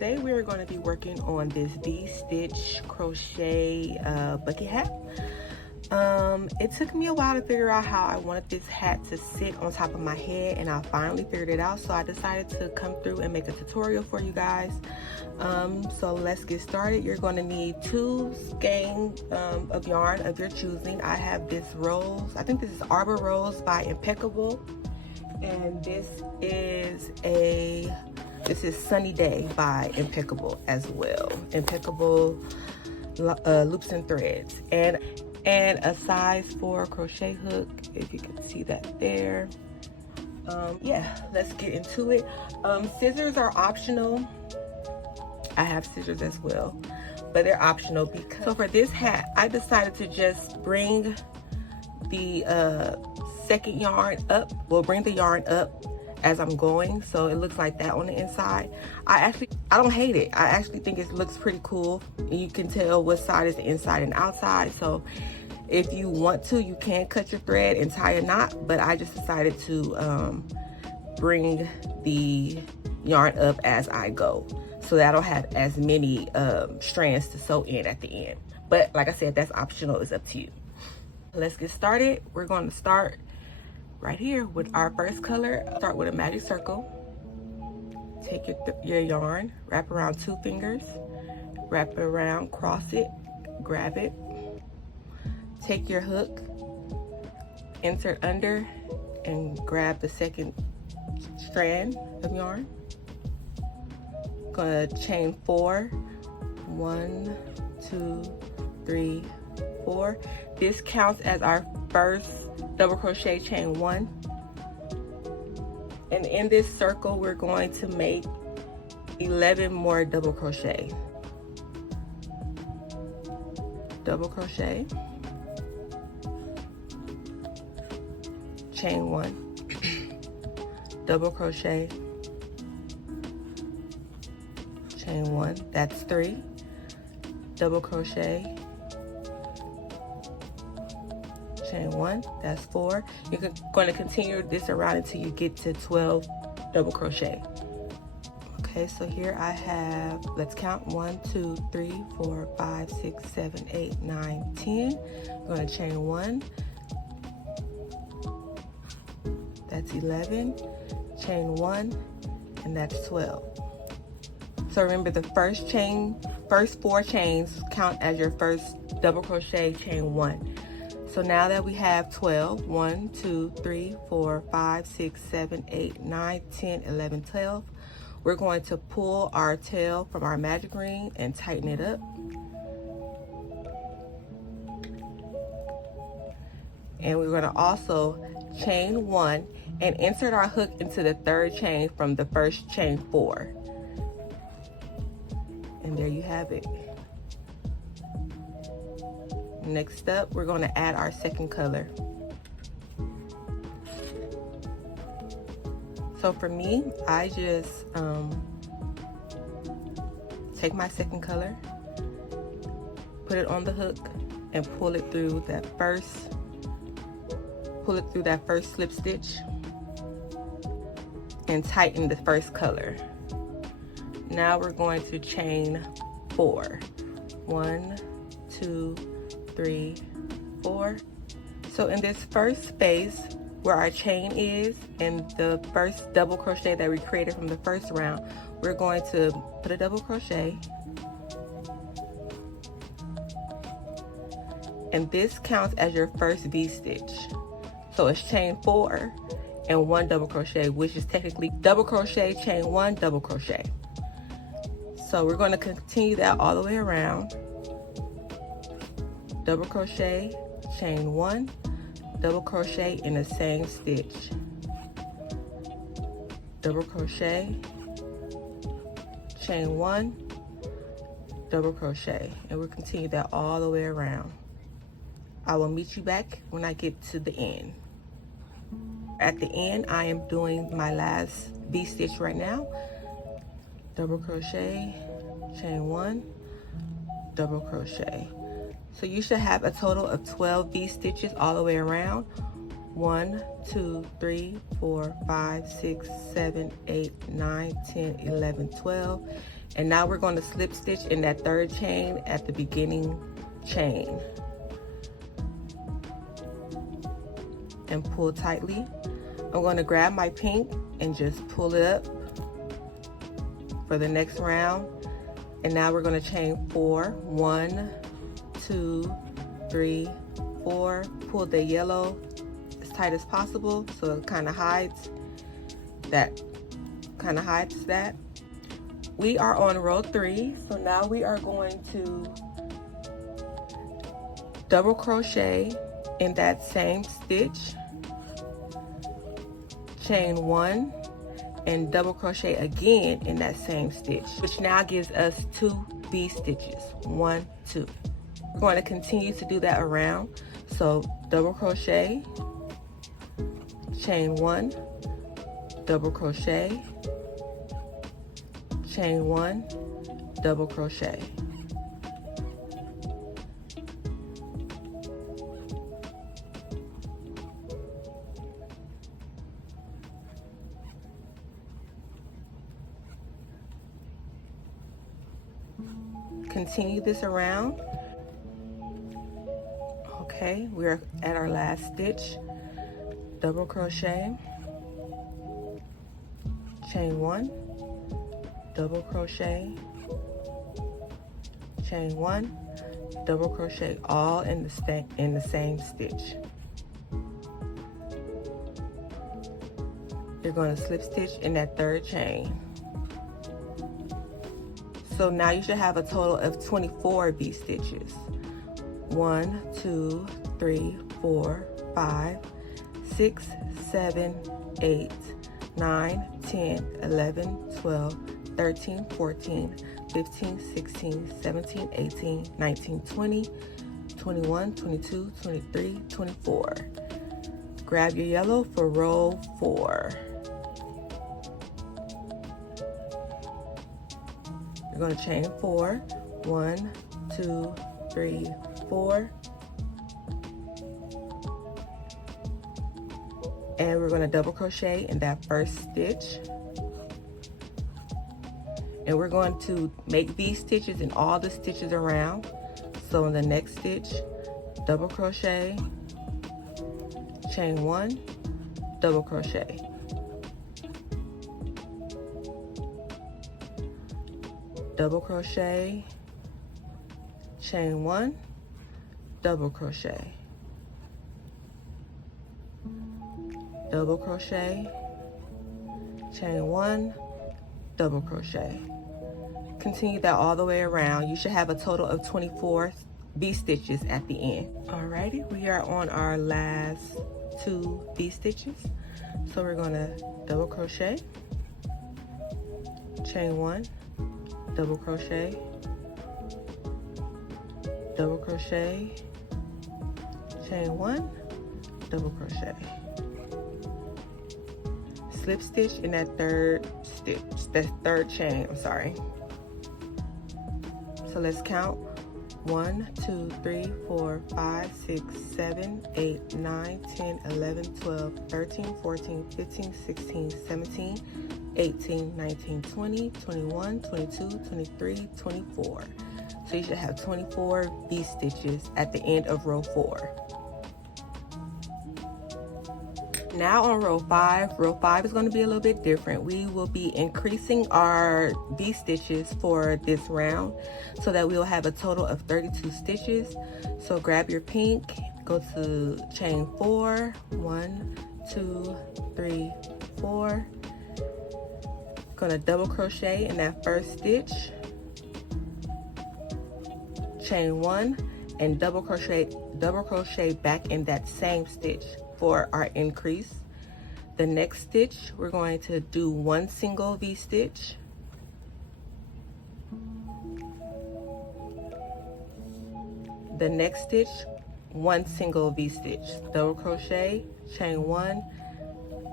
today we are going to be working on this V-stitch crochet bucket hat. It took me a while to figure out how I wanted this hat to sit on top of my head, and I finally figured it out, so I decided to come through and make a tutorial for you guys. So let's get started. You're going to need 2 skeins of yarn of your choosing. I have this rose, I think this is Arbor Rose by Impeccable, and this is Sunny Day by Impeccable as well. Impeccable loops and threads, and a size 4 crochet hook, if you can see that there. Yeah, let's get into it. Scissors are optional. I have scissors as well, but they're optional because, so for this hat, I decided to just bring the second yarn up, bring the yarn up as I'm going, so it looks like that on the inside. I don't hate it. I actually think it looks pretty cool. You can tell what side is the inside and outside, so if you want to, you can cut your thread and tie a knot, but I just decided to bring the yarn up as I go, so that I don't have as many strands to sew in at the end. But like I said, that's optional. It's up to you. Let's get started. We're going to start right here with our first color. Start with a magic circle. Take your yarn, wrap around 2 fingers, wrap it around, cross it, grab it. Take your hook, insert under, and grab the second strand of yarn. Gonna chain 4. 1, 2, 3, 4. This counts as our first double crochet, chain 1. And in this circle, we're going to make 11 more double crochet. Double crochet, chain 1, double crochet, chain 1, that's 3, double crochet, chain 1, that's 4. You're going to continue this around until you get to 12 double crochet. Okay, so here I have, let's count, 1, 2, 3, 4, 5, 6, 7, 8, 9, 10. I'm going to chain 1, that's 11, chain 1, and that's 12. So remember, the first 4 chains count as your first double crochet, chain 1. So now that we have 12, 1, 2, 3, 4, 5, 6, 7, 8, 9, 10, 11, 12, we're going to pull our tail from our magic ring and tighten it up. And we're going to also chain 1 and insert our hook into the 3rd chain from the first chain 4. And there you have it. Next up, we're going to add our second color. So for me, I just take my second color, put it on the hook, and pull it through that first slip stitch and tighten the first color. Now we're going to chain 4. 1, 2, 3, 4. So in this first space where our chain is and the first double crochet that we created from the first round, we're going to put a double crochet, and this counts as your first V-stitch. So it's chain 4 and 1 double crochet, which is technically double crochet, chain 1, double crochet. So we're going to continue that all the way around. Double crochet, chain 1, double crochet in the same stitch. Double crochet, chain 1, double crochet, and we'll continue that all the way around. I will meet you back when I get to the end. At the end, I am doing my last V-stitch right now. Double crochet, chain 1, double crochet. So you should have a total of 12 V-stitches all the way around. 1, 2, 3, 4, 5, 6, 7, 8, 9, 10, 11, 12. And now we're going to slip stitch in that third chain at the beginning chain and pull tightly. I'm going to grab my pink and just pull it up for the next round. And now we're going to chain 4. 1, 2, 3, 4. Pull the yellow as tight as possible so it kind of hides that. We are on row 3, so now we are going to double crochet in that same stitch, chain 1, and double crochet again in that same stitch, which now gives us 2 V stitches. 1, 2. We're going to continue to do that around. So double crochet, chain 1, double crochet, chain 1, double crochet. Continue this around. Okay, we're at our last stitch. Double crochet, chain 1, double crochet, chain 1, double crochet, all in the same stitch. You're going to slip stitch in that third chain. So now you should have a total of 24 V stitches. 1, 2, 3, 4, 5, 6, 7, 8, 9, 10, 11, 12, 13, 14, 15, 16, 17, 18, 19, 20, 21, 22, 23, 24. Grab your yellow for row 4. You're going to chain 4. 1, 2, 3, 4. And we're going to double crochet in that first stitch. And we're going to make V stitches in all the stitches around. So in the next stitch, double crochet, chain 1, double crochet. Double crochet, chain 1, double crochet. Double crochet, chain 1, double crochet. Continue that all the way around. You should have a total of 24 V stitches at the end. Alrighty, we are on our last 2 V stitches. So we're gonna double crochet, chain 1, double crochet, double crochet, chain 1, double crochet. Slip stitch in that third chain, I'm sorry. So let's count. 1, 2, 3, 4, 5, 6, 7, 8, 9, 10, 11, 12, 13, 14, 15, 16, 17, 18, 19, 20, 21, 22, 23, 24. So you should have 24 V stitches at the end of row 4. Now on row 5 is going to be a little bit different. We will be increasing our V stitches for this round so that we'll have a total of 32 stitches. So grab your pink, go to chain 4, 1, 2, 3, 4. Gonna double crochet in that first stitch, chain 1, and double crochet back in that same stitch for our increase. The next stitch, we're going to do 1 single V stitch, the next stitch, 1 single V stitch, double crochet, chain 1,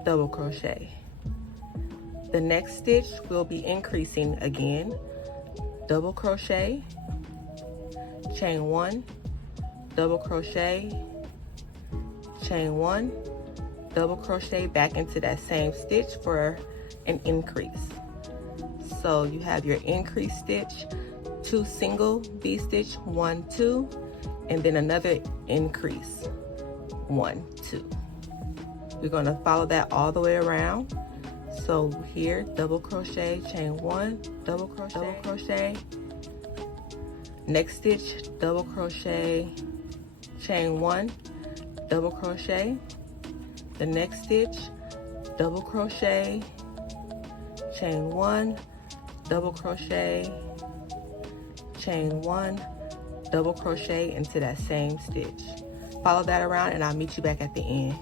double crochet. The next stitch will be increasing again, double crochet, chain 1, double crochet, chain 1, double crochet back into that same stitch for an increase. So So you have your increase stitch, 2 single V-stitch, 1, 2, and then another increase, 1, 2. We're going to follow that all the way around. So here, double crochet, chain 1, double crochet, next stitch, double crochet, chain 1, double crochet, the next stitch, double crochet, chain 1, double crochet, chain 1, double crochet into that same stitch. Follow that around and I'll meet you back at the end.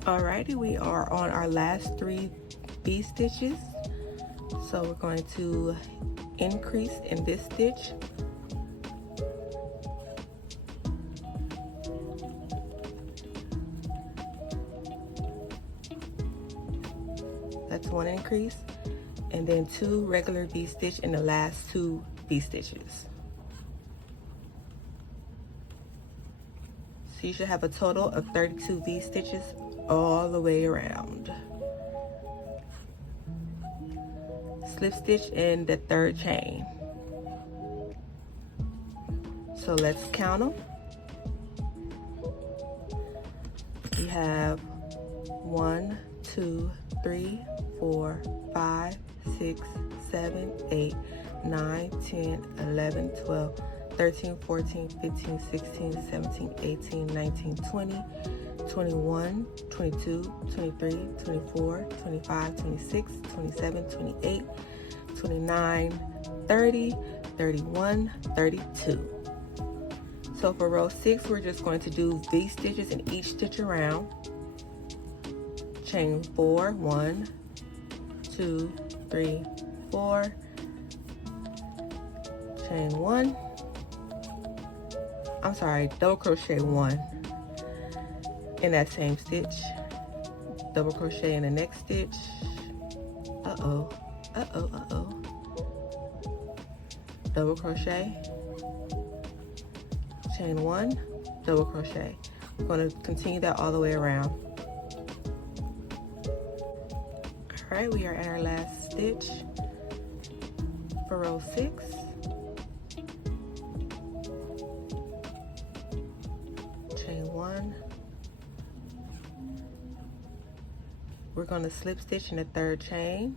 Alrighty, we are on our last 3 V stitches. So we're going to increase in this stitch. That's 1 increase, and then 2 regular V stitch in the last 2 V stitches. So you should have a total of 32 V stitches all the way around. Slip stitch in the 3rd chain. So let's count them. We have 1, 2, 3, 4, 5, 6, 7, 8, 9, 10, 11, 12, 13, 14, 15, 16, 17, 18, 19, 20, 21, 22, 23, 24, 25, 26, 27, 28, 29, 30, 31, 32. So for row 6, we're just going to do V stitches in each stitch around. Chain 4, 1, 2, 3, 4. Chain 1. I'm sorry, double crochet 1 in that same stitch. Double crochet in the next stitch. Double crochet. Chain 1, double crochet. We're going to continue that all the way around. Alright, we are at our last stitch for row 6. Chain 1. We're going to slip stitch in the 3rd chain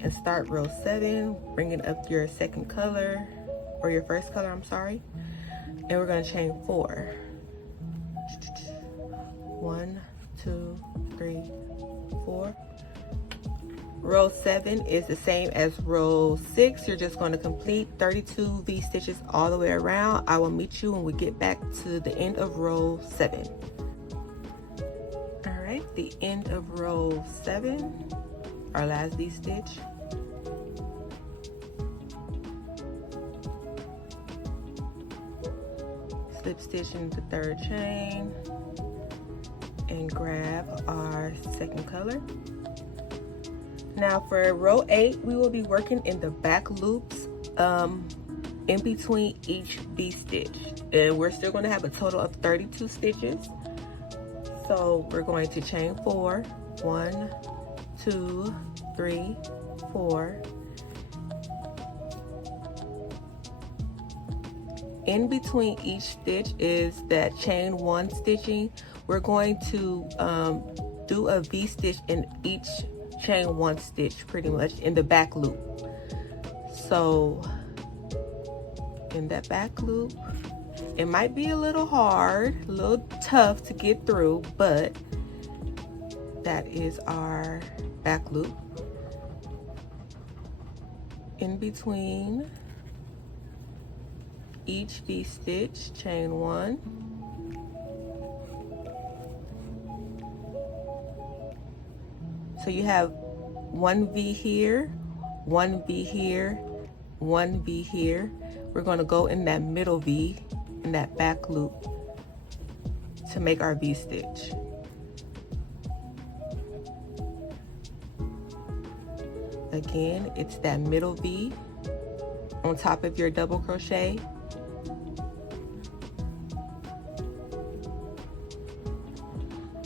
and start row 7, bringing up your 2nd color, or your 1st color, I'm sorry, and we're going to chain 4. 1, 2, 3, 4. Row 7 is the same as row 6. You're just going to complete 32 V stitches all the way around. I will meet you when we get back to the end of row 7. All right, the end of row 7, our last V stitch. Slip stitch into the 3rd chain and grab our 2nd color. Now for row 8, we will be working in the back loops in between each V stitch, and we're still going to have a total of 32 stitches. So we're going to chain 4, 1, 2, 3, 4. In between each stitch is that chain 1 stitching. We're going to do a V stitch in each chain 1 stitch, pretty much in the back loop. So in that back loop, it might be a little hard, a little tough to get through, but that is our back loop. In between each V stitch, chain 1. So you have 1 V here, 1 V here, 1 V here. We're going to go in that middle V, in that back loop, to make our V stitch. Again, it's that middle V on top of your double crochet.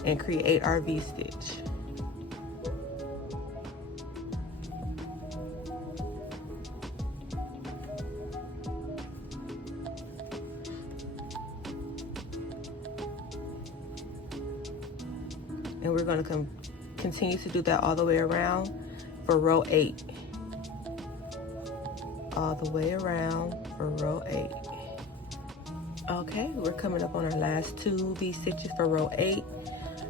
And create our V stitch. and we're going to continue to do that all the way around for row 8. All the way around for row 8. Okay, we're coming up on our last 2 V-stitches for row 8.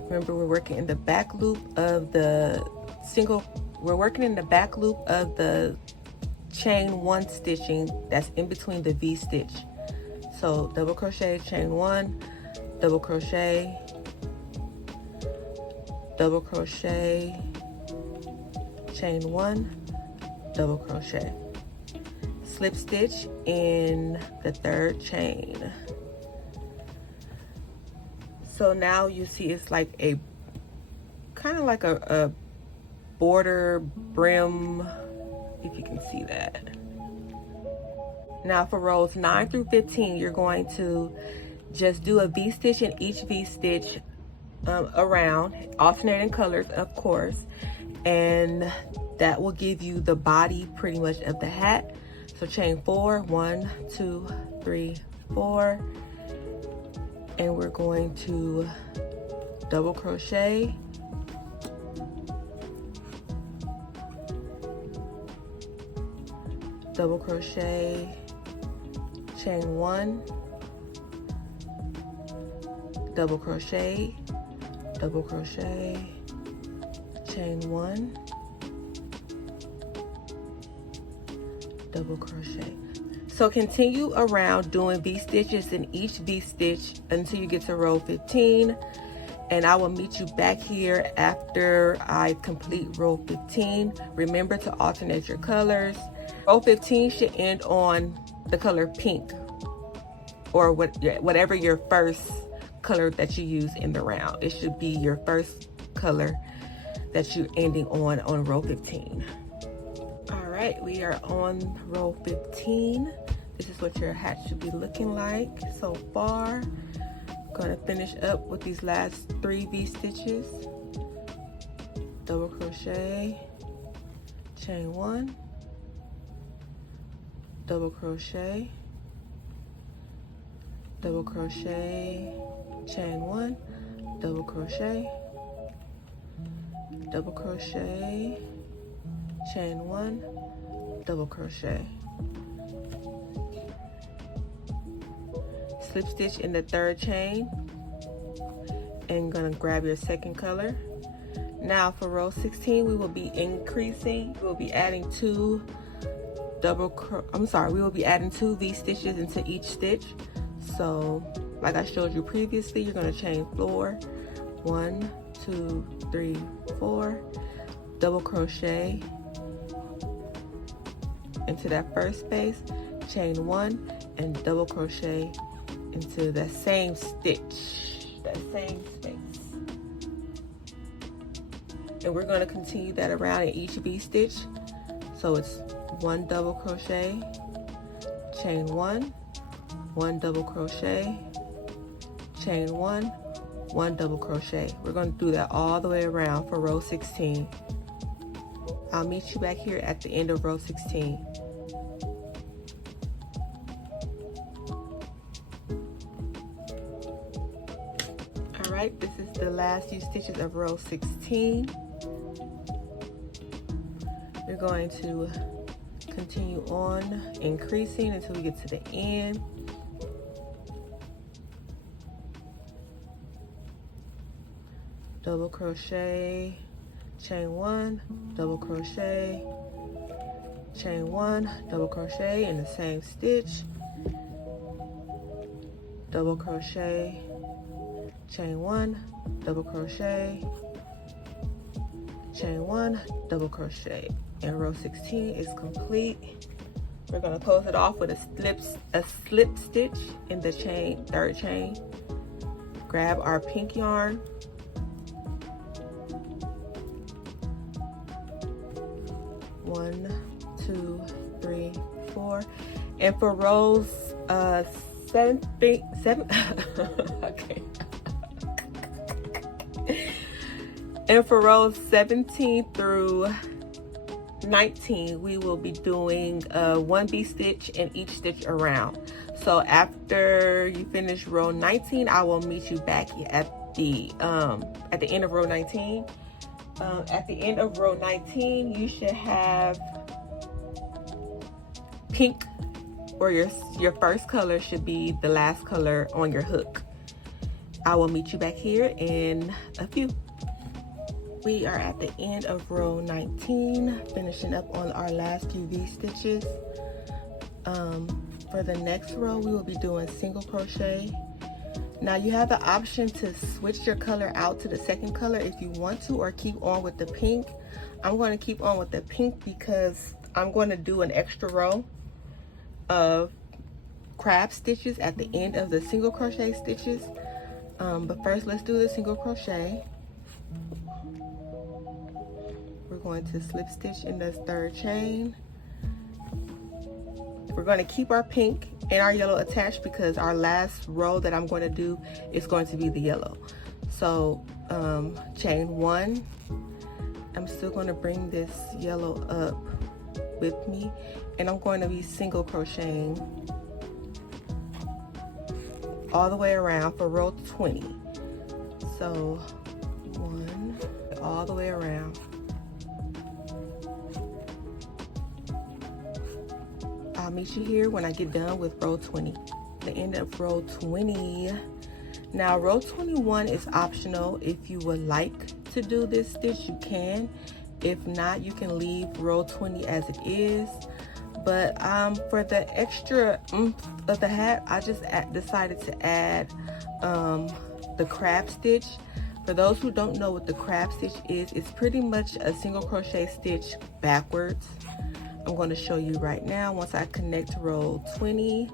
Remember, we're working in the back loop of the chain 1 stitching that's in between the V-stitch. So double crochet, chain 1, double crochet, double crochet, chain 1, double crochet, slip stitch in the 3rd chain. So now you see it's like a kind of like a border brim, if you can see that. Now for rows 9 through 15, you're going to just do a V-stitch in each V-stitch around, alternating colors, of course, and that will give you the body pretty much of the hat. So chain 4, 1, 2, 3, 4, and we're going to double crochet, double crochet, chain 1, double crochet, double crochet, chain 1, double crochet. So continue around doing V-stitches in each V-stitch until you get to row 15, and I will meet you back here after I complete row 15. Remember to alternate your colors. Row 15 should end on the color pink, or whatever your first color that you use in the round. It should be your first color that you're ending on row 15. All right, we are on row 15. This is what your hat should be looking like so far. I'm going to finish up with these last 3 V-stitches. Double crochet, chain 1, double crochet, double crochet, chain 1, double crochet, double crochet, chain 1, double crochet, slip stitch in the 3rd chain, and gonna grab your 2nd color. Now for row 16, we will be increasing. We'll be adding 2 V-stitches into each stitch. So like I showed you previously, you're gonna chain 4, 1, 2, 3, 4, double crochet into that first space, chain 1, and double crochet into that same stitch, that same space. And we're going to continue that around in each V-stitch. So it's 1 double crochet, chain 1, 1 double crochet, chain 1, 1 double crochet. We're going to do that all the way around for row 16. I'll meet you back here at the end of row 16. Alright, this is the last few stitches of row 16. We're going to continue on increasing until we get to the end. Double crochet, chain 1, double crochet, chain 1, double crochet in the same stitch, double crochet, chain 1, double crochet, chain 1, double crochet, and row 16 is complete. We're going to close it off with a slip stitch in the 3rd chain. Grab our pink yarn, one, 2, 3, 4, and for rows 7 okay. And for rows 17 through 19, we will be doing 1 V-stitch in each stitch around. So after you finish row 19, I will meet you back at the end of row 19. At the end of row 19, you should have pink, or your first color should be the last color on your hook. I will meet you back here in a few. We are at the end of row 19, finishing up on our last few V-stitches. For the next row, we will be doing single crochet. Now you have the option to switch your color out to the second color if you want to, or keep on with the pink. I'm going to keep on with the pink because I'm going to do an extra row of crab stitches at the end of the single crochet stitches. But first, let's do the single crochet. We're going to slip stitch in the third chain. We're going to keep our pink and our yellow attached because our last row that I'm going to do is going to be the yellow. So chain 1. I'm still going to bring this yellow up with me, and I'm going to be single crocheting all the way around for row 20. So 1, all the way around. I'll meet you here when I get done with row 20. The end of row 20. Now row 21 is optional. If you would like to do this stitch, you can. If not, you can leave row 20 as it is. But for the extra oomph of the hat, I just decided to add the crab stitch. For those who don't know what the crab stitch is, it's pretty much a single crochet stitch backwards. I'm going to show you right now. Once I connect row 20,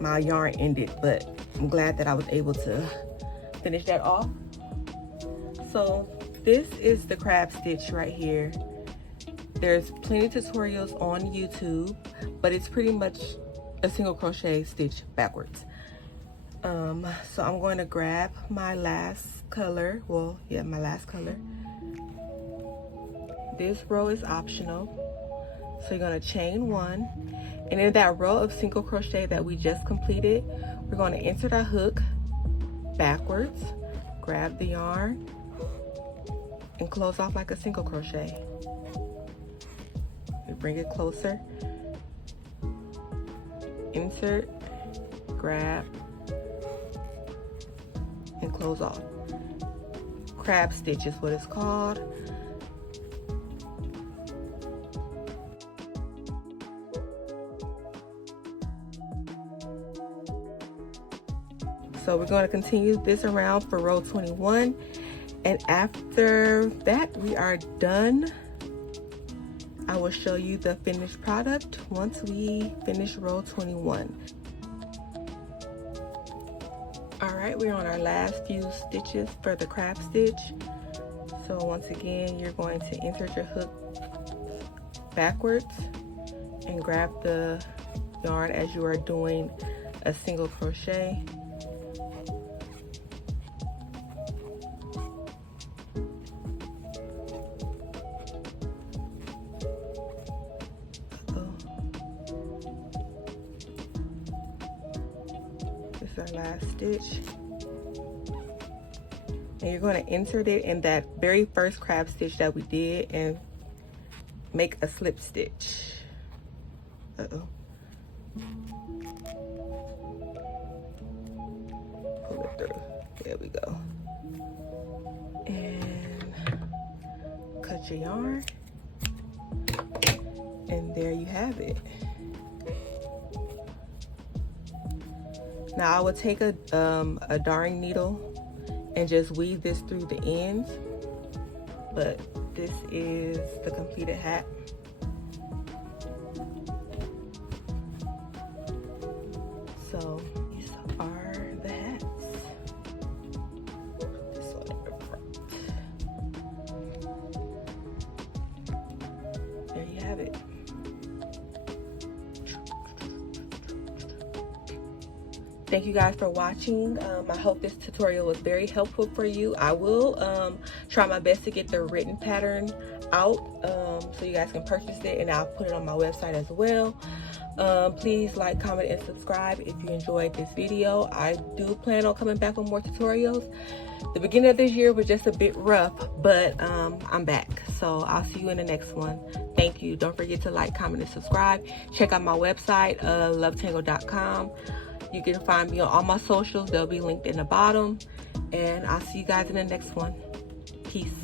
my yarn ended, but I'm glad that I was able to finish that off. So this is the crab stitch right here. There's plenty of tutorials on YouTube, but it's pretty much a single crochet stitch backwards. So I'm going to grab my last color. Well, yeah, my last color. This row is optional. So you're going to chain 1. And in that row of single crochet that we just completed, we're going to insert our hook backwards, grab the yarn, and close off like a single crochet. We bring it closer, insert, grab, and close off. Crab stitch is what it's called. So we're going to continue this around for row 21, and after that we are done. I will show you the finished product once we finish row 21. All right, we're on our last few stitches for the crab stitch. So once again, you're going to insert your hook backwards and grab the yarn as you are doing a single crochet. Our last stitch, and you're going to insert it in that very first crab stitch that we did and make a slip stitch. Pull it through. There we go. And cut your yarn, and there you have it. Now I will take a darning needle and just weave this through the ends, but this is the completed hat. So these are the hats. This one in the front. There you have it. Thank you guys for watching. I hope this tutorial was very helpful for you. I will try my best to get the written pattern out so you guys can purchase it, and I'll put it on my website as well. Please like, comment, and subscribe if you enjoyed this video. I do plan on coming back with more tutorials. The beginning of this year was just a bit rough, but I'm back. So I'll see you in the next one. Thank you. Don't forget to like, comment, and subscribe. Check out my website, LoveTangled.com. You can find me on all my socials. They'll be linked in the bottom. And I'll see you guys in the next one. Peace.